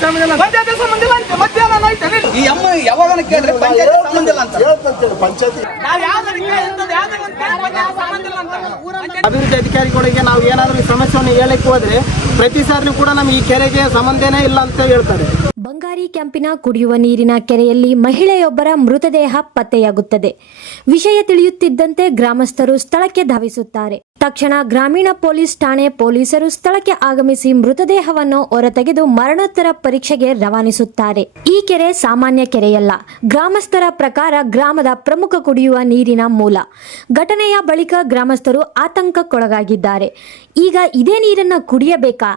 ಪಂಚಾಯತಿ ಸಂಬಂಧ ಇಲ್ಲ ಅಂತ ಮಧ್ಯಾಹ್ನ ಆಯ್ತಾನೆ ಈ ಅಮ್ಮ ಯಾವಾಗ ಕೇಳಿದ್ರೆ ಪಂಚಾಯತಿ ಸಂಬಂಧ ಇಲ್ಲ ಅಂತ ಪಂಚಾಯತಿ ಅಭಿವೃದ್ಧಿ ಅಧಿಕಾರಿಗಳಿಗೆ ನಾವು ಏನಾದರೂ ಸಮಸ್ಯೆಯನ್ನು ಹೇಳಕ್ಕೆ ಹೋದ್ರೆ ಪ್ರತಿ ಸಾರಿನೂ ಕೂಡ ನಮ್ಗೆ ಈ ಕೆರೆಗೆ ಸಂಬಂಧನೇ ಇಲ್ಲ ಅಂತ ಹೇಳ್ತಾರೆ. ಬಂಗಾರಿ ಕ್ಯಾಂಪಿನ ಕುಡಿಯುವ ನೀರಿನ ಕೆರೆಯಲ್ಲಿ ಮಹಿಳೆಯೊಬ್ಬರ ಮೃತದೇಹ ಪತ್ತೆಯಾಗುತ್ತದೆ. ವಿಷಯ ತಿಳಿಯುತ್ತಿದ್ದಂತೆ ಗ್ರಾಮಸ್ಥರು ಸ್ಥಳಕ್ಕೆ ಧಾವಿಸುತ್ತಾರೆ. ತಕ್ಷಣ ಗ್ರಾಮೀಣ ಪೊಲೀಸ್ ಠಾಣೆ ಪೊಲೀಸರು ಸ್ಥಳಕ್ಕೆ ಆಗಮಿಸಿ ಮೃತದೇಹವನ್ನು ಹೊರತೆಗೆದು ಮರಣೋತ್ತರ ಪರೀಕ್ಷೆಗೆ ರವಾನಿಸುತ್ತಾರೆ. ಈ ಕೆರೆ ಸಾಮಾನ್ಯ ಕೆರೆಯಲ್ಲ. ಗ್ರಾಮಸ್ಥರ ಪ್ರಕಾರ ಗ್ರಾಮದ ಪ್ರಮುಖ ಕುಡಿಯುವ ನೀರಿನ ಮೂಲ. ಘಟನೆಯ ಬಳಿಕ ಗ್ರಾಮಸ್ಥರು ಆತಂಕಕ್ಕೊಳಗಾಗಿದ್ದಾರೆ. ಈಗ ಇದೇ ನೀರನ್ನು ಕುಡಿಯಬೇಕಾ,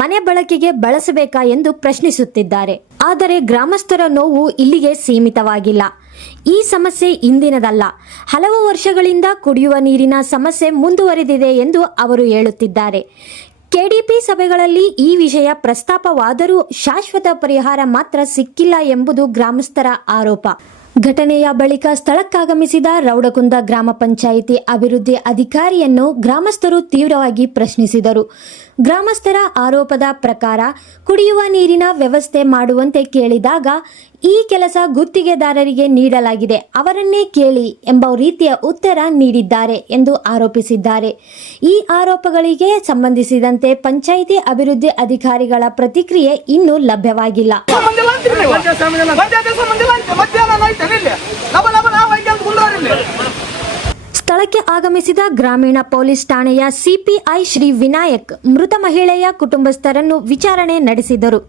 ಮನೆ ಬಳಕೆಗೆ ಬಳಸಬೇಕಾ ಎಂದು ಪ್ರಶ್ನಿಸುತ್ತಿದ್ದಾರೆ. ಆದರೆ ಗ್ರಾಮಸ್ಥರ ನೋವು ಇಲ್ಲಿಗೆ ಸೀಮಿತವಾಗಿಲ್ಲ. ಈ ಸಮಸ್ಯೆ ಇಂದಿನದಲ್ಲ, ಹಲವು ವರ್ಷಗಳಿಂದ ಕುಡಿಯುವ ನೀರಿನ ಸಮಸ್ಯೆ ಮುಂದುವರೆದಿದೆ ಎಂದು ಅವರು ಹೇಳುತ್ತಿದ್ದಾರೆ. ಕೆಡಿಪಿ ಸಭೆಗಳಲ್ಲಿ ಈ ವಿಷಯ ಪ್ರಸ್ತಾಪವಾದರೂ ಶಾಶ್ವತ ಪರಿಹಾರ ಮಾತ್ರ ಸಿಕ್ಕಿಲ್ಲ ಎಂಬುದು ಗ್ರಾಮಸ್ಥರ ಆರೋಪ. ಘಟನೆಯ ಬಳಿಕ ಸ್ಥಳಕ್ಕಾಗಮಿಸಿದ ರೌಡಕುಂದ ಗ್ರಾಮ ಪಂಚಾಯಿತಿ ಅಭಿವೃದ್ಧಿ ಅಧಿಕಾರಿಯನ್ನು ಗ್ರಾಮಸ್ಥರು ತೀವ್ರವಾಗಿ ಪ್ರಶ್ನಿಸಿದರು. ಗ್ರಾಮಸ್ಥರ ಆರೋಪದ ಪ್ರಕಾರ ಕುಡಿಯುವ ನೀರಿನ ವ್ಯವಸ್ಥೆ ಮಾಡುವಂತೆ ಕೇಳಿದಾಗ ಈ ಕೆಲಸ ಗುತ್ತಿಗೆದಾರರಿಗೆ ನೀಡಲಾಗಿದೆ, ಅವರನ್ನೇ ಕೇಳಿ ಎಂಬ ರೀತಿಯ ಉತ್ತರ ನೀಡಿದ್ದಾರೆ ಎಂದು ಆರೋಪಿಸಿದ್ದಾರೆ. ಈ ಆರೋಪಗಳಿಗೆ ಸಂಬಂಧಿಸಿದಂತೆ ಪಂಚಾಯಿತಿ ಅಭಿವೃದ್ಧಿ ಅಧಿಕಾರಿಗಳ ಪ್ರತಿಕ್ರಿಯೆ ಇನ್ನೂ ಲಭ್ಯವಾಗಿಲ್ಲ. ಸ್ಥಳಕ್ಕೆ ಆಗಮಿಸಿದ ಗ್ರಾಮೀಣ ಪೊಲೀಸ್ ಠಾಣೆಯ ಸಿಪಿಐ ಶ್ರೀ ವಿನಾಯಕ್ ಮೃತ ಮಹಿಳೆಯ ಕುಟುಂಬಸ್ಥರನ್ನು ವಿಚಾರಣೆ ನಡೆಸಿದರು.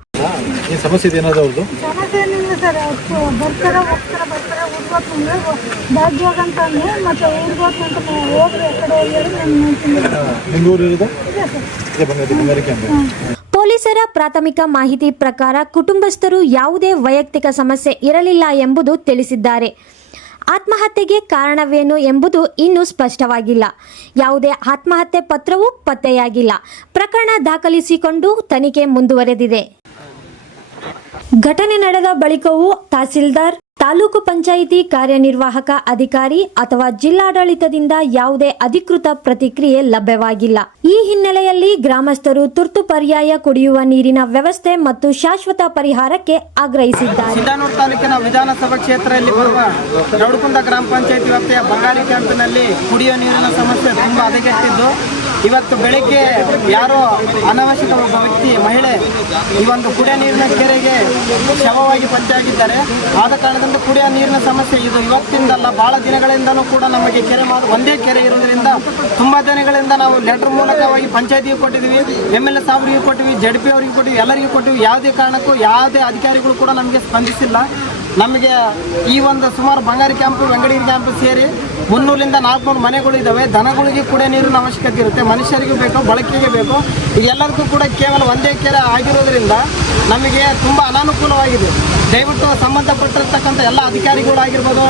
ಪೊಲೀಸರ ಪ್ರಾಥಮಿಕ ಮಾಹಿತಿ ಪ್ರಕಾರ ಕುಟುಂಬಸ್ಥರು ಯಾವುದೇ ವೈಯಕ್ತಿಕ ಸಮಸ್ಯೆ ಇರಲಿಲ್ಲ ಎಂಬುದು ತಿಳಿಸಿದ್ದಾರೆ. ಆತ್ಮಹತ್ಯೆಗೆ ಕಾರಣವೇನು ಎಂಬುದು ಇನ್ನೂ ಸ್ಪಷ್ಟವಾಗಿಲ್ಲ. ಯಾವುದೇ ಆತ್ಮಹತ್ಯೆ ಪತ್ರವೂ ಪತ್ತೆಯಾಗಿಲ್ಲ. ಪ್ರಕರಣ ದಾಖಲಿಸಿಕೊಂಡು ತನಿಖೆ ಮುಂದುವರೆದಿದೆ. ಘಟನೆ ನಡೆದ ಬಳಿಕವೂ ತಹಸೀಲ್ದಾರ್, ತಾಲೂಕು ಪಂಚಾಯಿತಿ ಕಾರ್ಯನಿರ್ವಾಹಕ ಅಧಿಕಾರಿ ಅಥವಾ ಜಿಲ್ಲಾಡಳಿತದಿಂದ ಯಾವುದೇ ಅಧಿಕೃತ ಪ್ರತಿಕ್ರಿಯೆ ಲಭ್ಯವಾಗಿಲ್ಲ. ಈ ಹಿನ್ನೆಲೆಯಲ್ಲಿ ಗ್ರಾಮಸ್ಥರು ತುರ್ತು ಪರ್ಯಾಯ ಕುಡಿಯುವ ನೀರಿನ ವ್ಯವಸ್ಥೆ ಮತ್ತು ಶಾಶ್ವತ ಪರಿಹಾರಕ್ಕೆ ಆಗ್ರಹಿಸಿದ್ದಾರೆ. ಸಿಂಧನೂರು ತಾಲೂಕಿನ ವಿಧಾನಸಭಾ ಕ್ಷೇತ್ರದಲ್ಲಿ ಬರುವ ರೌಡಕುಂದ ಗ್ರಾಮ ಪಂಚಾಯಿತಿ ವ್ಯಾಪ್ತಿಯ ಬಂಗಾರಿ ಕ್ಯಾಂಪಿನಲ್ಲಿ ಕುಡಿಯುವ ನೀರಿನ ಸಮಸ್ಯೆ ತುಂಬಾ ಹದಗೆಟ್ಟಿದ್ದು, ಇವತ್ತು ಬೆಳಗ್ಗೆ ಯಾರೋ ಅನಾವಶ್ಯಕ ಒಬ್ಬ ವ್ಯಕ್ತಿ ಮಹಿಳೆ ಈ ಒಂದು ಕುಡಿಯುವ ನೀರಿನ ಕೆರೆಗೆ ಶವವಾಗಿ ಪತ್ತೆಯಾಗಿದ್ದಾರೆ. ಆದ ಕಾರಣದಿಂದ ಕುಡಿಯುವ ನೀರಿನ ಸಮಸ್ಯೆ ಇದು ಇವತ್ತಿಂದಲ್ಲ, ಬಹಳ ದಿನಗಳಿಂದಲೂ ಕೂಡ ನಮಗೆ ಕೆರೆ ಒಂದೇ ಕೆರೆ ಇರೋದ್ರಿಂದ ತುಂಬಾ ದಿನಗಳಿಂದ ನಾವು ಲೆಟರ್ ಮೂಲಕವಾಗಿ ಪಂಚಾಯತಿಗೆ ಕೊಟ್ಟಿದ್ದೀವಿ, MLA ಸಾಹೇಬರಿಗೆ ಕೊಟ್ಟಿವಿ, ZP ಅವರಿಗೆ ಕೊಟ್ಟಿವಿ, ಎಲ್ಲರಿಗೂ ಕೊಟ್ಟಿವಿ. ಯಾವುದೇ ಕಾರಣಕ್ಕೂ ಯಾವುದೇ ಅಧಿಕಾರಿಗಳು ಕೂಡ ನಮಗೆ ಸ್ಪಂದಿಸಿಲ್ಲ. ನಮಗೆ ಈ ಒಂದು ಸುಮಾರು ಬಂಗಾರಿ ಕ್ಯಾಂಪು, ವೆಂಕಟಗಿರಿ ಕ್ಯಾಂಪು ಸೇರಿ 300ರಿಂದ 400 ಮನೆಗಳು ಇದ್ದಾವೆ. ದನಗಳಿಗೆ ಕೂಡ ನೀರಿನ ಅವಶ್ಯಕತೆ ಇರುತ್ತೆ, ಮನುಷ್ಯರಿಗೂ ಬೇಕು, ಬಳಕೆಗೆ ಬೇಕು. ಇದೆಲ್ಲದಕ್ಕೂ ಕೂಡ ಕೇವಲ ಒಂದೇ ಕೆರೆ ಆಗಿರೋದ್ರಿಂದ ನಮಗೆ ತುಂಬ ಅನಾನುಕೂಲವಾಗಿದೆ. ದಯವಿಟ್ಟು ಸಂಬಂಧಪಟ್ಟಿರ್ತಕ್ಕಂಥ ಎಲ್ಲ ಅಧಿಕಾರಿಗಳಾಗಿರ್ಬೋದು,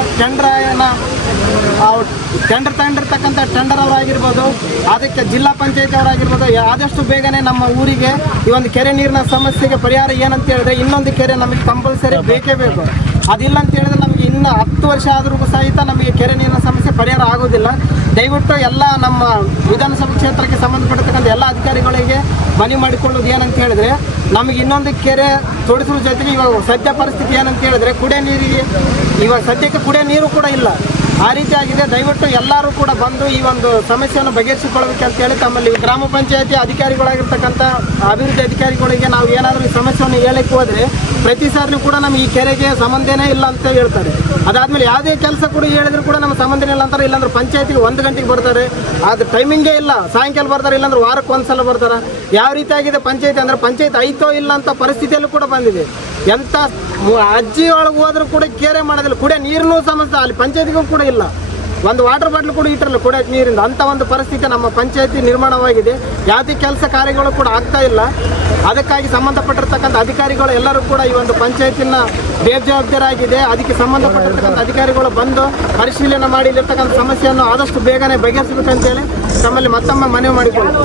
ಟೆಂಡರ್ ತಗೊಂಡಿರ್ತಕ್ಕಂಥ ಟೆಂಡರ್ ಅವರಾಗಿರ್ಬೋದು, ಅದಕ್ಕೆ ಜಿಲ್ಲಾ ಪಂಚಾಯತಿ ಅವರಾಗಿರ್ಬೋದು, ಆದಷ್ಟು ಬೇಗನೆ ನಮ್ಮ ಊರಿಗೆ ಈ ಒಂದು ಕೆರೆ ನೀರಿನ ಸಮಸ್ಯೆಗೆ ಪರಿಹಾರ ಏನಂತ ಹೇಳಿದ್ರೆ ಇನ್ನೊಂದು ಕೆರೆ ನಮಗೆ ಕಂಪಲ್ಸರಿ ಬೇಕೇ ಬೇಕು. ಅದಿಲ್ಲ ಅಂತ ಹೇಳಿದ್ರೆ ನಮಗೆ ಇನ್ನು 10 ವರ್ಷ ಆದರೂ ಸಹಿತ ನಮಗೆ ಕೆರೆ ನೀರಿನ ಸಮಸ್ಯೆ ಪರಿಹಾರ ಆಗೋದಿಲ್ಲ. ದಯವಿಟ್ಟು ಎಲ್ಲ ನಮ್ಮ ವಿಧಾನಸಭಾ ಕ್ಷೇತ್ರಕ್ಕೆ ಸಂಬಂಧಪಟ್ಟಿರ್ತಕ್ಕಂಥ ಎಲ್ಲ ಅಧಿಕಾರಿಗಳಿಗೆ ಮನವಿ ಮಾಡಿಕೊಳ್ಳೋದು ಏನಂತ ಹೇಳಿದ್ರೆ, ನಮಗೆ ಇನ್ನೊಂದು ಕೆರೆ ತೋಡಿಸುವ ಜೊತೆಗೆ ಇವಾಗ ಸದ್ಯ ಪರಿಸ್ಥಿತಿ ಏನಂತ ಹೇಳಿದ್ರೆ ಕುಡಿಯೋ ನೀರಿಗೆ ಇವಾಗ ಸದ್ಯಕ್ಕೆ ಕುಡಿಯೋ ನೀರು ಕೂಡ ಇಲ್ಲ. ಆ ರೀತಿ ಆಗಿದೆ. ದಯವಿಟ್ಟು ಎಲ್ಲರೂ ಕೂಡ ಬಂದು ಈ ಒಂದು ಸಮಸ್ಯೆಯನ್ನು ಬಗೆಹರಿಸಿಕೊಳ್ಳಬೇಕಂತ ಹೇಳಿ ತಮ್ಮಲ್ಲಿ ಗ್ರಾಮ ಪಂಚಾಯತಿ ಅಧಿಕಾರಿಗಳಾಗಿರ್ತಕ್ಕಂಥ ಅಭಿವೃದ್ಧಿ ಅಧಿಕಾರಿಗಳಿಗೆ ನಾವು ಏನಾದರೂ ಈ ಸಮಸ್ಯೆಯನ್ನು ಹೇಳಕ್ಕೆ ಹೋದರೆ ಪ್ರತಿ ಸಾರಿನೂ ಕೂಡ ನಮಗೆ ಈ ಕೆರೆಗೆ ಸಂಬಂಧನೇ ಇಲ್ಲ ಅಂತ ಹೇಳ್ತಾರೆ. ಅದಾದಮೇಲೆ ಯಾವುದೇ ಕೆಲಸ ಕೂಡ ಹೇಳಿದ್ರು ಕೂಡ ನಮ್ಮ ಸಂಬಂಧನೇ ಇಲ್ಲ ಅಂತಾರೆ. ಇಲ್ಲಾಂದ್ರೆ ಪಂಚಾಯತಿಗೆ 1 ಗಂಟೆಗೆ ಬರ್ತಾರೆ, ಅದು ಟೈಮಿಂಗೇ ಇಲ್ಲ. ಸಾಯಂಕಾಲ ಬರ್ತಾರೆ, ಇಲ್ಲಾಂದ್ರೆ ವಾರಕ್ಕೆ 1 ಸಲ ಬರ್ತಾರೆ. ಯಾವ ರೀತಿ ಆಗಿದೆ ಪಂಚಾಯತಿ ಅಂದರೆ ಪಂಚಾಯತ್ ಐತೋ ಇಲ್ಲ ಅಂತ ಪರಿಸ್ಥಿತಿಯಲ್ಲೂ ಕೂಡ ಬಂದಿದೆ. ಎಂಥ ಅಜ್ಜಿ ಒಳಗೆ ಹೋದ್ರೂ ಕೂಡ ಕೇರೆ ಮಾಡೋದಿಲ್ಲ. ಕುಡಿಯೋ ನೀರಿನೂ ಸಮಸ್ಯೆ ಅಲ್ಲಿ ಪಂಚಾಯತಿಗೂ ಕೂಡ ಇಲ್ಲ. ಒಂದು ವಾಟರ್ ಬಾಟ್ಲ್ ಕೂಡ ಇಟ್ಟಿರಲ್ಲ ಕುಡಿಯೋಕೆ ನೀರಿಂದ. ಅಂಥ ಒಂದು ಪರಿಸ್ಥಿತಿ ನಮ್ಮ ಪಂಚಾಯತಿ ನಿರ್ಮಾಣವಾಗಿದೆ. ಯಾವುದೇ ಕೆಲಸ ಕಾರ್ಯಗಳು ಕೂಡ ಆಗ್ತಾ ಇಲ್ಲ. ಅದಕ್ಕಾಗಿ ಸಂಬಂಧಪಟ್ಟಿರ್ತಕ್ಕಂಥ ಅಧಿಕಾರಿಗಳು ಎಲ್ಲರೂ ಕೂಡ ಈ ಒಂದು ಪಂಚಾಯತಿನ ಬೇಜವಾಬ್ದಾರಾಗಿದೆ. ಅದಕ್ಕೆ ಸಂಬಂಧಪಟ್ಟಿರ್ತಕ್ಕಂಥ ಅಧಿಕಾರಿಗಳು ಬಂದು ಪರಿಶೀಲನೆ ಮಾಡಿ ಇಲ್ಲಿರ್ತಕ್ಕಂಥ ಸಮಸ್ಯೆಯನ್ನು ಆದಷ್ಟು ಬೇಗನೆ ಬಗೆಹರಿಸಬೇಕಂತೇಳಿ ತಮ್ಮಲ್ಲಿ ಮತ್ತೊಮ್ಮೆ ಮನವಿ ಮಾಡಿಕೊಳ್ಳೋದು.